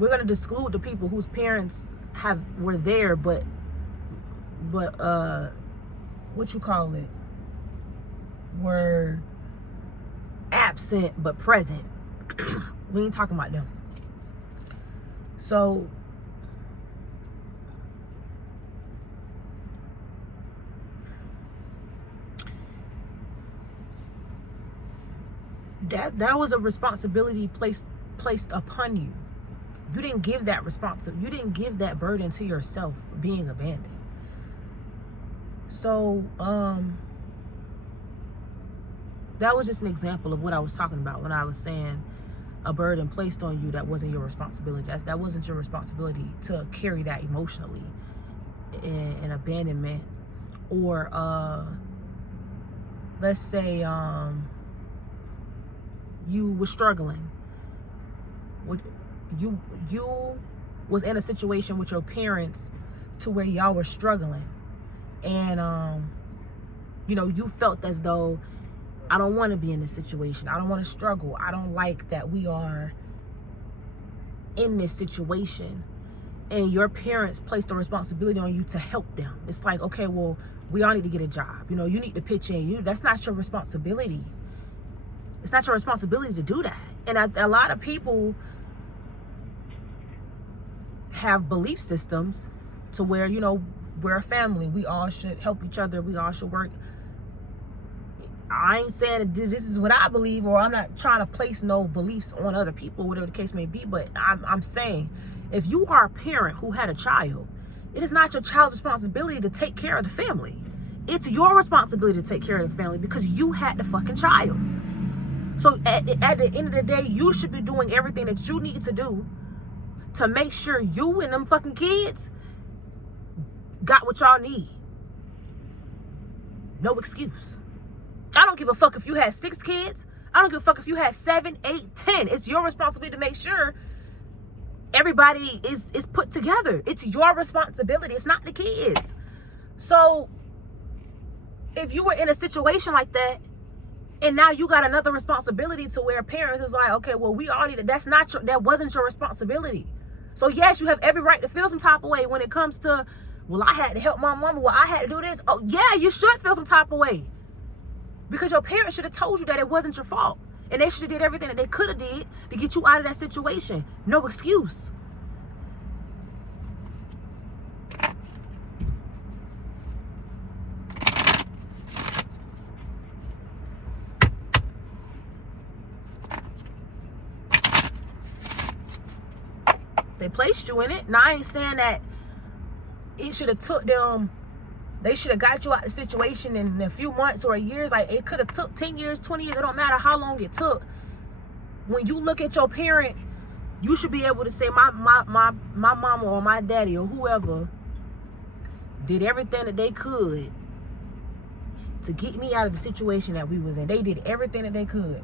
we're gonna exclude the people whose parents were there, but what you call it, were absent but present. We ain't talking about them. So that was a responsibility placed upon you. You didn't give that you didn't give that burden to yourself, being abandoned. So that was just an example of what I was talking about when I was saying a burden placed on you that wasn't your responsibility. That wasn't your responsibility to carry that emotionally in abandonment. Or let's say you were struggling. You was in a situation with your parents to where y'all were struggling, and you felt as though, I don't want to be in this situation. I don't want to struggle. I don't like that we are in this situation. And your parents placed the responsibility on you to help them. It's like, okay, well, we all need to get a job. You need to pitch in. That's not your responsibility. It's not your responsibility to do that. And a lot of people have belief systems to where, we're a family. We all should help each other. We all should work. I ain't saying that this is what I believe, or I'm not trying to place no beliefs on other people, whatever the case may be, but I'm saying, if you are a parent who had a child, it is not your child's responsibility to take care of the family. It's your responsibility to take care of the family because you had the fucking child. So at the end of the day, you should be doing everything that you need to do to make sure you and them fucking kids got what y'all need. No excuse. I don't give a fuck if you had 6 kids. I don't give a fuck if you had 7, 8, 10. It's your responsibility to make sure everybody is put together. It's your responsibility. It's not the kids. So if you were in a situation like that, and now you got another responsibility to where parents is like, okay, well, we all need it. That wasn't your responsibility. So yes, you have every right to feel some type of way when it comes to, well, I had to help my mama. Well, I had to do this. Oh yeah, you should feel some type of way. Because your parents should have told you that it wasn't your fault. And they should have did everything that they could have did to get you out of that situation. No excuse. They placed you in it. Now, I ain't saying that it should have took them, they should have got you out of the situation in a few months or years. Like, it could have took 10 years, 20 years. It don't matter how long it took. When you look at your parent, you should be able to say, my mama or my daddy or whoever did everything that they could to get me out of the situation that we was in. They did everything that they could.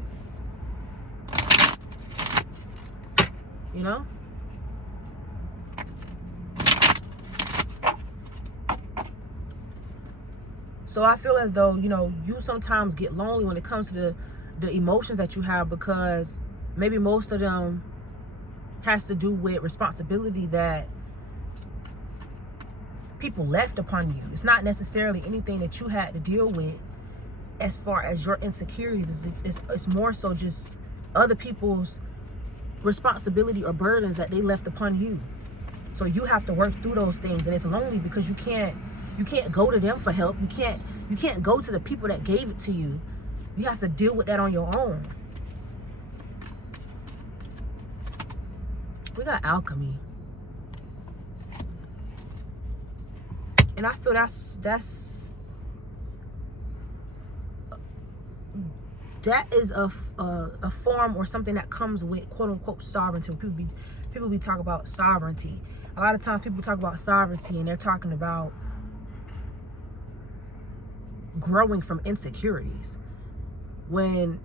You know? So I feel as though, you know, you sometimes get lonely when it comes to the emotions that you have, because maybe most of them has to do with responsibility that people left upon you. It's not necessarily anything that you had to deal with as far as your insecurities. It's more so just other people's responsibility or burdens that they left upon you. So you have to work through those things, and it's lonely because you can't go to them for help. You can't go to the people that gave it to you. You have to deal with that on your own. We got alchemy. And I feel that is a form or something that comes with quote unquote sovereignty. People be talking about sovereignty. A lot of times people talk about sovereignty and they're talking about growing from insecurities, when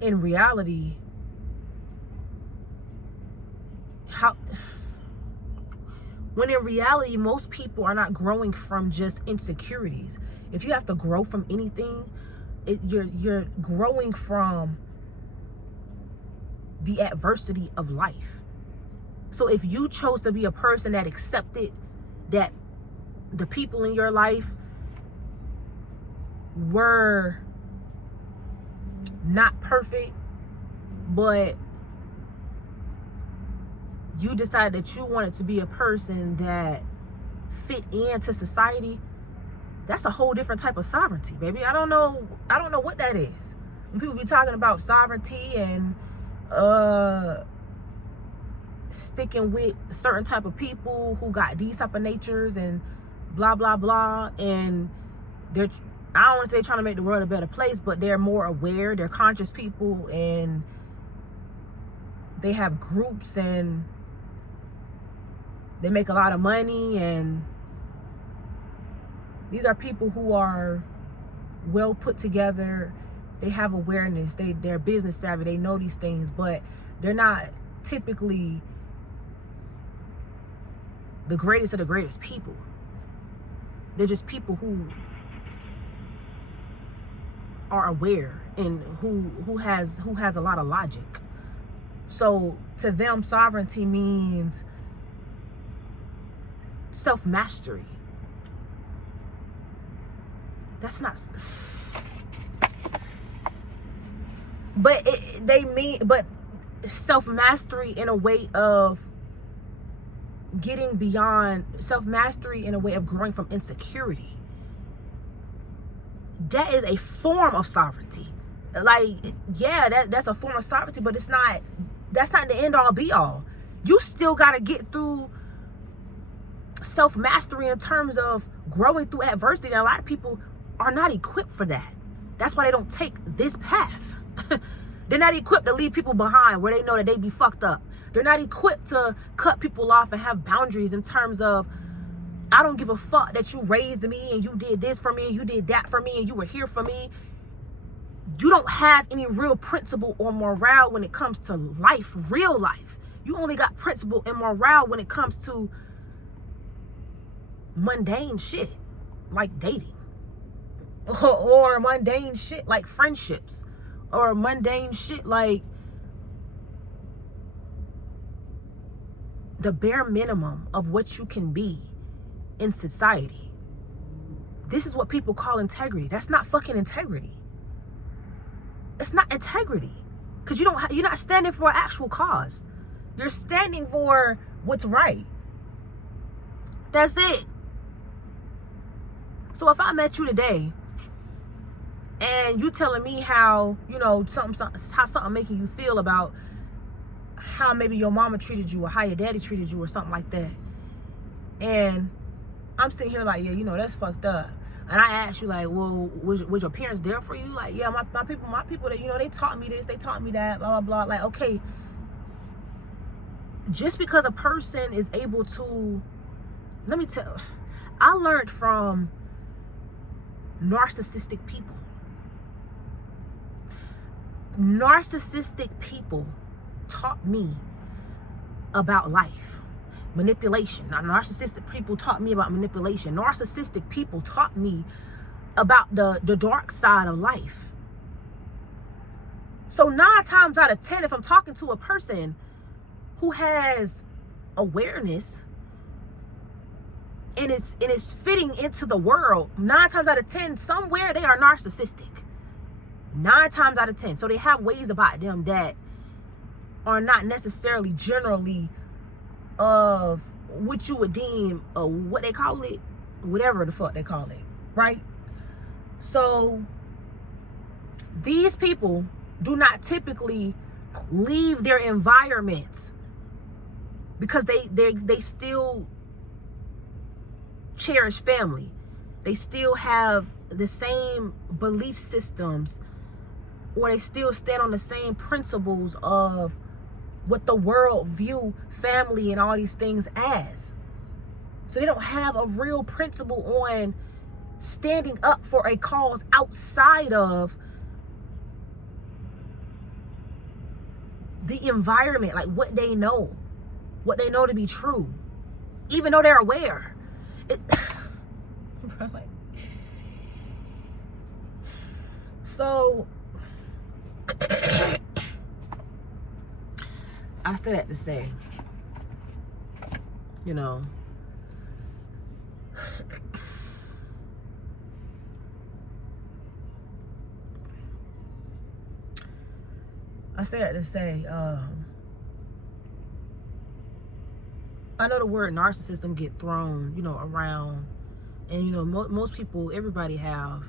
in reality, most people are not growing from just insecurities. If you have to grow from anything, you're growing from the adversity of life. So if you chose to be a person that accepted that the people in your life were not perfect, but you decided that you wanted to be a person that fit into society, that's a whole different type of sovereignty, baby. I don't know what that is. When people be talking about sovereignty and sticking with certain type of people who got these type of natures and blah blah blah, and they're, I don't want to say trying to make the world a better place, but they're more aware, they're conscious people, and they have groups and they make a lot of money, and these are people who are well put together. They have awareness, they're business savvy, they know these things, but they're not typically the greatest of the greatest people. They're just people who are aware and who has a lot of logic. So to them, sovereignty means self-mastery. That's not, but but self-mastery in a way of getting beyond, self-mastery in a way of growing from insecurity. That is a form of sovereignty. Like, yeah, that's a form of sovereignty, but that's not the end all be all. You still got to get through self-mastery in terms of growing through adversity. And a lot of people are not equipped for that. That's why they don't take this path. They're not equipped to leave people behind where they know that they be fucked up. They're not equipped to cut people off and have boundaries in terms of, I don't give a fuck that you raised me and you did this for me and you did that for me and you were here for me. You don't have any real principle or morale when it comes to life, real life. You only got principle and morale when it comes to mundane shit like dating, or mundane shit like friendships, or mundane shit like the bare minimum of what you can be in society. This is what people call integrity. That's not fucking integrity. It's not integrity, because you're not standing for an actual cause. You're standing for what's right. That's it. So if I met you today and you telling me how, you know, how something making you feel about how maybe your mama treated you or how your daddy treated you or something like that. And I'm sitting here like, yeah, you know, that's fucked up. And I asked you, like, well, was your parents there for you? Like, yeah, my people that, you know, they taught me this, they taught me that, blah, blah, blah. Like, okay, just because a person is able to, let me tell, I learned from narcissistic people. Narcissistic people taught me about life. Manipulation. Now, narcissistic people taught me about manipulation. Narcissistic people taught me about the dark side of life. So 9 times out of 10, if I'm talking to a person who has awareness and it's fitting into the world, 9 times out of 10, somewhere they are narcissistic. 9 times out of 10. So they have ways about them that are not necessarily generally of what you would deem what they call it, whatever the fuck they call it, right? So these people do not typically leave their environments because they still cherish family. They still have the same belief systems, or they still stand on the same principles of what the world view family and all these things as. So they don't have a real principle on standing up for a cause outside of the environment, like what they know to be true, even though they're aware. So I say that to say, you know, I know the word narcissism get thrown, you know, around, and you know, most people, everybody have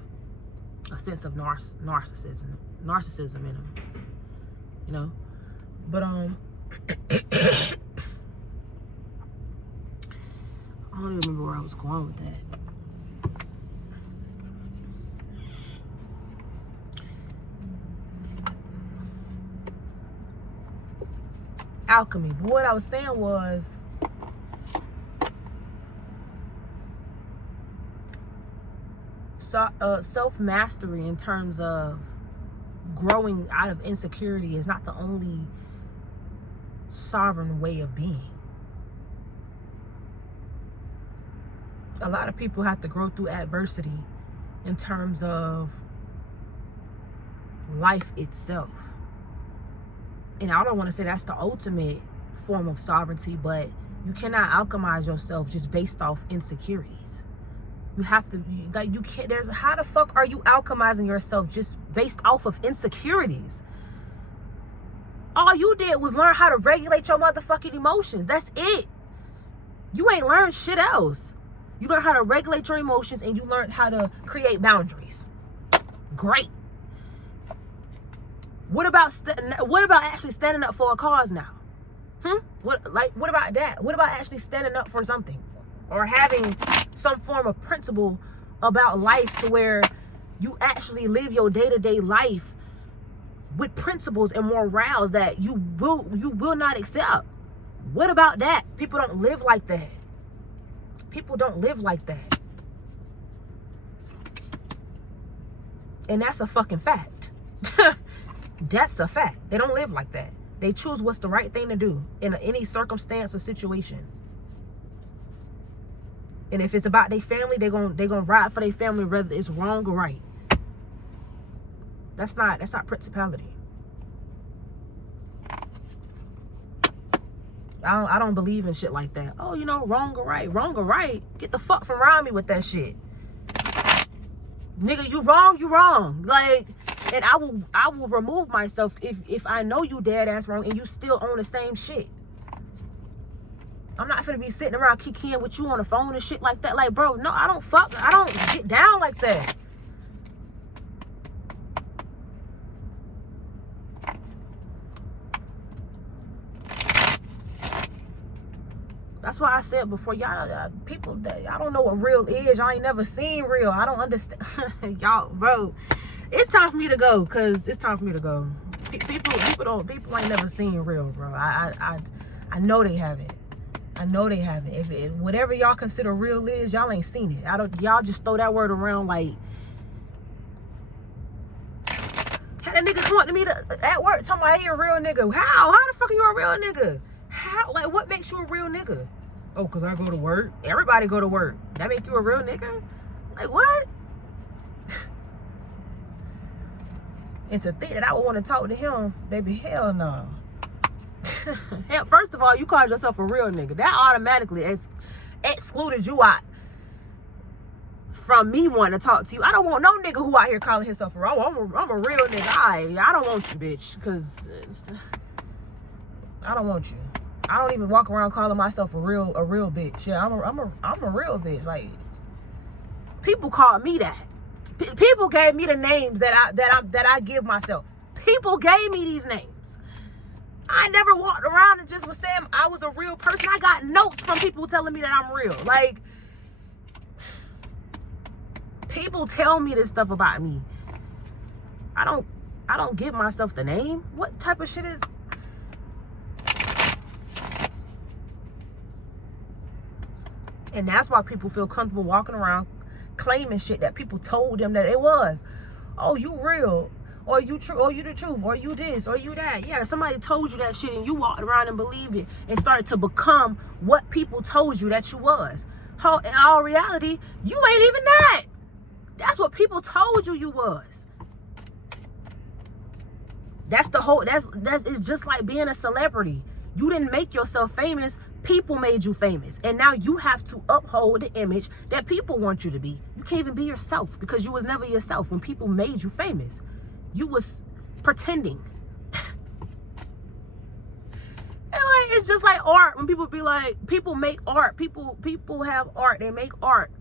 a sense of narcissism in them, you know, but I don't even remember where I was going with that. Alchemy. But what I was saying was, self-mastery in terms of growing out of insecurity is not the only sovereign way of being. A lot of people have to grow through adversity in terms of life itself. And I don't want to say that's the ultimate form of sovereignty, but you cannot alchemize yourself just based off insecurities. You have to, like, you can't, how the fuck are you alchemizing yourself just based off of insecurities? All you did was learn how to regulate your motherfucking emotions. That's it. You ain't learned shit else. You learn how to regulate your emotions and you learn how to create boundaries. Great. What about actually standing up for a cause now? What about that? What about actually standing up for something, or having some form of principle about life to where you actually live your day-to-day life with principles and morals that you will not accept? What about that? People don't live like that. People don't live like that. And that's a fucking fact. That's a fact. They don't live like that. They choose what's the right thing to do in any circumstance or situation. And if it's about their family, they're gonna ride for their family whether it's wrong or right. That's not principality. I don't believe in shit like that. Oh, you know, wrong or right. Wrong or right. Get the fuck from around me with that shit. Nigga, you wrong. Like, and I will remove myself if I know you dead ass wrong and you still own the same shit. I'm not finna be sitting around kicking with you on the phone and shit like that. Like, bro, no, I don't get down like that. That's why I said before, y'all people that y'all don't know what real is. Y'all ain't never seen real. I don't understand. Y'all, bro, it's time for me to go, cause it's time for me to go. People ain't never seen real, bro. I know they haven't. I know they haven't. If whatever y'all consider real is, y'all ain't seen it. Y'all just throw that word around like. Had a nigga come up to me at work talking about, hey, a real nigga. How the fuck are you a real nigga? How, like, what makes you a real nigga? Oh, cause I go to work. Everybody go to work. That make you a real nigga? Like, what? And to think that I would want to talk to him, baby, hell no. Hell, first of all, you called yourself a real nigga. That automatically excluded you out from me wanting to talk to you. I don't want no nigga who out here calling himself a real. I'm a real nigga. I don't want you, bitch, cause I don't want you. I don't even walk around calling myself a real bitch. Yeah, I'm a real bitch. Like, people call me that. People gave me the names that I give myself. People gave me these names. I never walked around and just was saying I was a real person. I got notes from people telling me that I'm real. Like, people tell me this stuff about me. I don't give myself the name. What type of shit is? And that's why people feel comfortable walking around claiming shit that people told them that it was. Oh, you real, or you true, or you the truth, or you this, or you that. Yeah, somebody told you that shit and you walked around and believed it and started to become what people told you that you was. In all reality, you ain't even that. That's what people told you was. That's the whole, it's just like being a celebrity. You didn't make yourself famous. People made you famous. And now you have to uphold the image that people want you to be. You can't even be yourself because you was never yourself when people made you famous. You was pretending. And like, it's just like art. When people be like, people make art. People have art. They make art.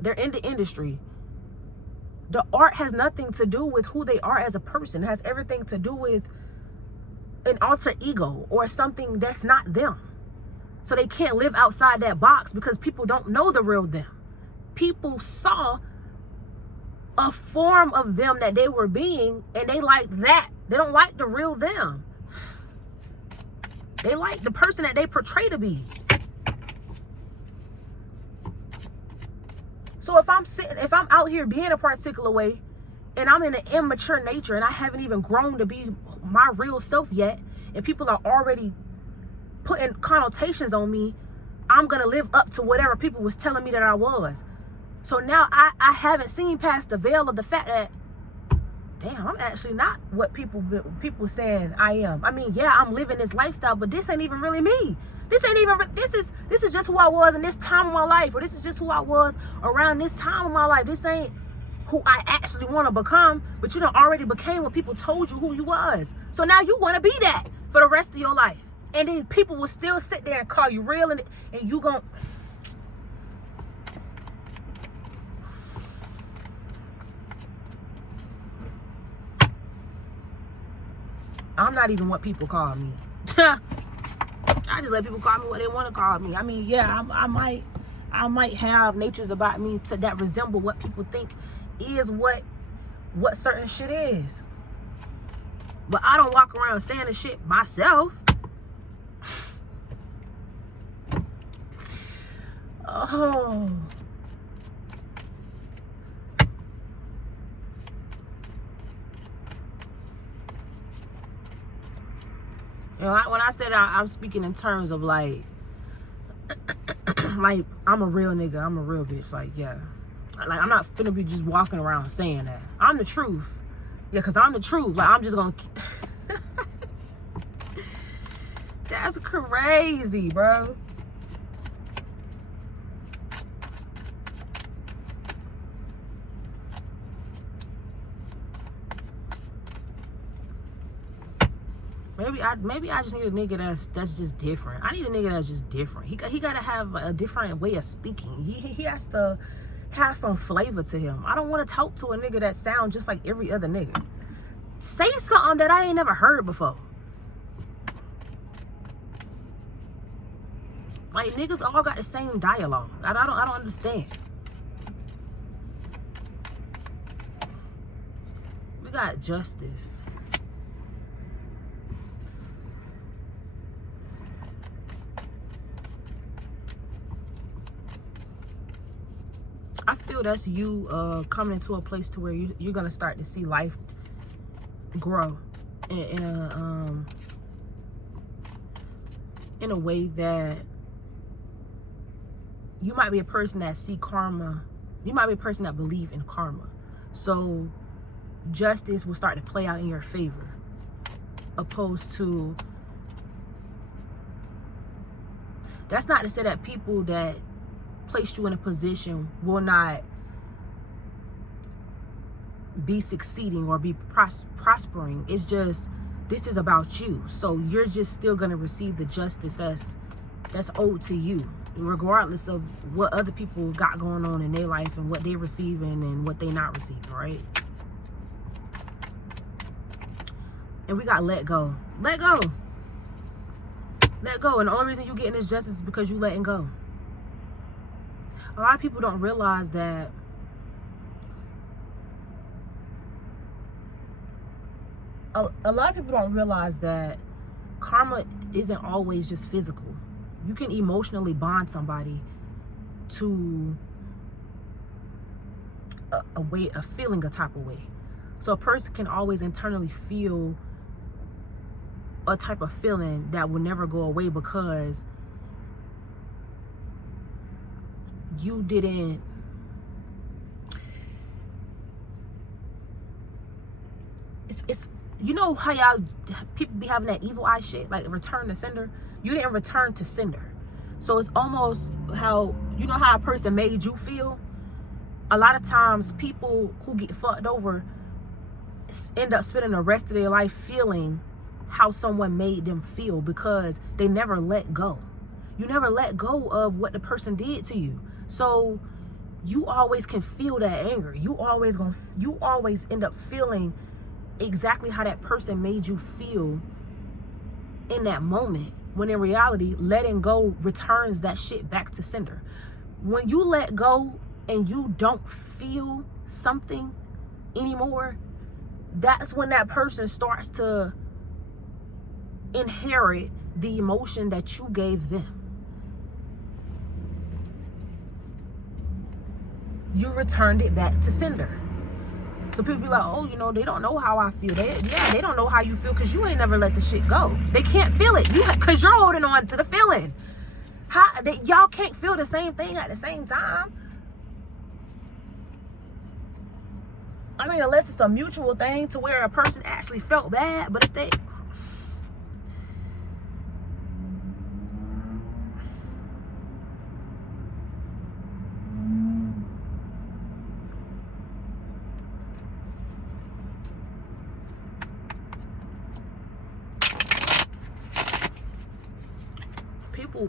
They're in the industry. The art has nothing to do with who they are as a person. It has everything to do with an alter ego or something that's not them. So they can't live outside that box because people don't know the real them. People saw a form of them that they were being and they like that. They don't like the real them. They like the person that they portray to be. So if I'm out here being a particular way and I'm in an immature nature and I haven't even grown to be my real self yet, and people are already putting connotations on me, I'm gonna live up to whatever people was telling me that I was. So now I haven't seen past the veil of the fact that, damn, I'm actually not what people saying I am. I mean, yeah, I'm living this lifestyle, but this ain't even really me. This is just who I was in this time of my life, or this is just who I was around this time of my life. This ain't who I actually want to become, but you done already became what people told you who you was. So now you want to be that for the rest of your life. And then people will still sit there and call you real, and you gon' I'm not even what people call me. I just let people call me what they want to call me. I mean, yeah, I might have natures about me that resemble what people think is what certain shit is. But I don't walk around saying the shit myself. Oh. You know, when I said I'm speaking in terms of like like I'm a real nigga, I'm a real bitch. Like, yeah, like I'm not gonna be just walking around saying that I'm the truth. Yeah, cause I'm the truth. Like, I'm just gonna that's crazy, bro. Maybe I just need a nigga that's just different. I need a nigga that's just different. He gotta have a different way of speaking. He has to have some flavor to him. I don't want to talk to a nigga that sounds just like every other nigga. Say something that I ain't never heard before. Like, niggas all got the same dialogue. I don't understand. We got justice. I feel that's you coming into a place to where you're gonna start to see life grow in a way that you might be a person that see karma. You might be a person that believe in karma. So justice will start to play out in your favor, opposed to, that's not to say that people that placed you in a position will not be succeeding or be prospering. It's just, this is about you. So you're just still going to receive the justice that's owed to you, regardless of what other people got going on in their life and what they're receiving and what they're not receiving, right? And we got to let go. Let go. Let go. And the only reason you getting this justice is because you letting go. A lot of people don't realize that a lot of people don't realize that karma isn't always just physical. You can emotionally bond somebody to a way of feeling a type of way. So a person can always internally feel a type of feeling that will never go away because you didn't it's you know how y'all people be having that evil eye shit, like return to sender. You didn't return to sender. So it's almost how, you know how a person made you feel. A lot of times people who get fucked over end up spending the rest of their life feeling how someone made them feel because they never let go. You never let go of what the person did to you. So you always can feel that anger. You always end up feeling exactly how that person made you feel in that moment, when in reality, letting go returns that shit back to sender. When you let go and you don't feel something anymore, that's when that person starts to inherit the emotion that you gave them. You returned it back to sender. So people be like, oh, you know, they don't know how I feel. They don't know how you feel because you ain't never let the shit go. They can't feel it. Because you're holding on to the feeling. Y'all can't feel the same thing at the same time. I mean, unless it's a mutual thing to where a person actually felt bad. But if they...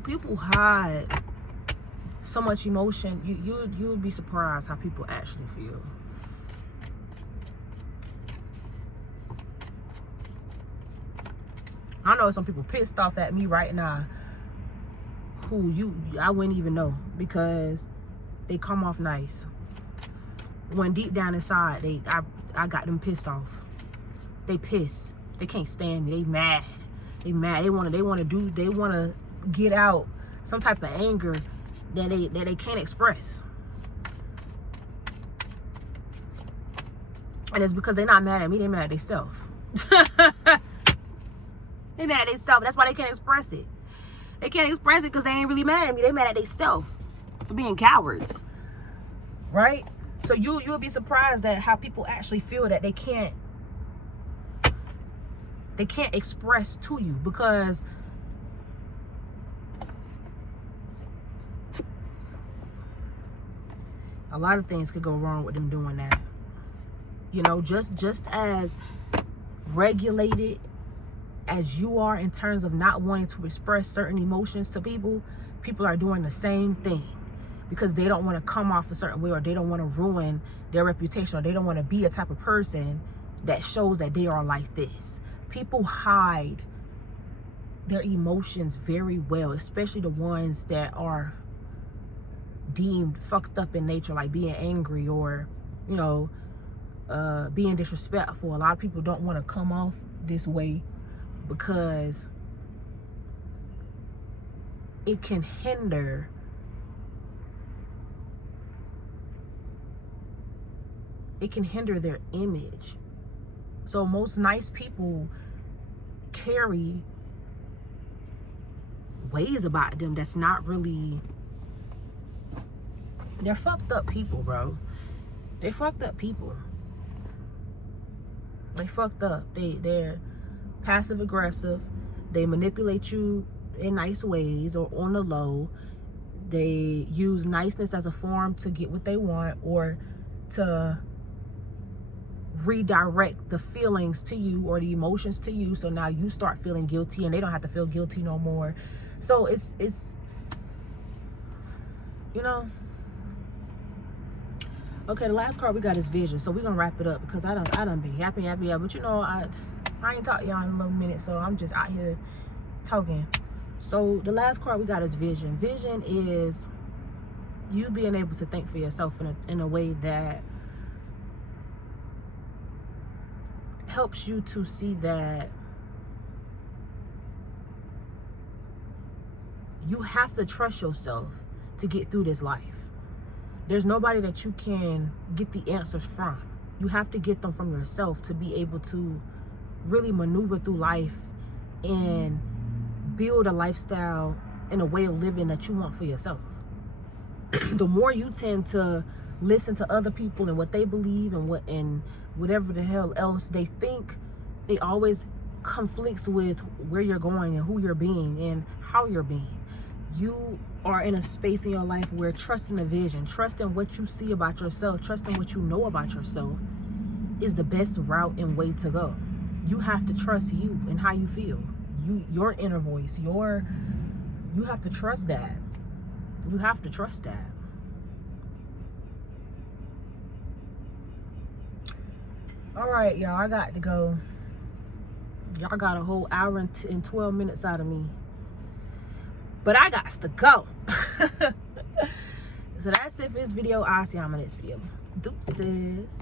People hide so much emotion. You would be surprised how people actually feel. I know some people pissed off at me right now who I wouldn't even know because they come off nice when deep down inside I got them pissed off. They pissed. They can't stand me. They mad. They want to get out some type of anger that they can't express. And it's because they're not mad at me, they're mad at themselves. They mad at themselves. That's why they can't express it. They can't express it because they ain't really mad at me. They mad at themselves for being cowards. Right? So you'll be surprised at how people actually feel that they can't express to you because a lot of things could go wrong with them doing that. You know, just as regulated as you are in terms of not wanting to express certain emotions to people, people are doing the same thing because they don't want to come off a certain way, or they don't want to ruin their reputation, or they don't want to be a type of person that shows that they are like this. People hide their emotions very well, especially the ones that are deemed fucked up in nature, like being angry or, you know, being disrespectful. A lot of people don't want to come off this way because it can hinder their image. So most nice people carry ways about them that's not really, they're fucked up people, bro. They fucked up people. They fucked up. They're passive aggressive. They manipulate you in nice ways or on the low. They use niceness as a form to get what they want or to redirect the feelings to you or the emotions to you, so now you start feeling guilty and they don't have to feel guilty no more. So it's you know. Okay, the last card we got is Vision. So we're gonna wrap it up because I done be happy, but you know, I ain't talked to y'all in a little minute, so I'm just out here talking. So the last card we got is Vision. Vision is you being able to think for yourself in a way that helps you to see that you have to trust yourself to get through this life. There's nobody that you can get the answers from. You have to get them from yourself to be able to really maneuver through life and build a lifestyle and a way of living that you want for yourself. The more you tend to listen to other people and what they believe and whatever the hell else they think, it always conflicts with where you're going and who you're being and how you're being. You are in a space in your life where trusting the vision, trusting what you see about yourself, trusting what you know about yourself is the best route and way to go. You have to trust you and how you feel. Your inner voice, you have to trust that. You have to trust that. All right, y'all, I got to go. Y'all got a whole hour and 12 minutes out of me. But I got to go. So that's it for this video. I'll see you on my next video. Deuces.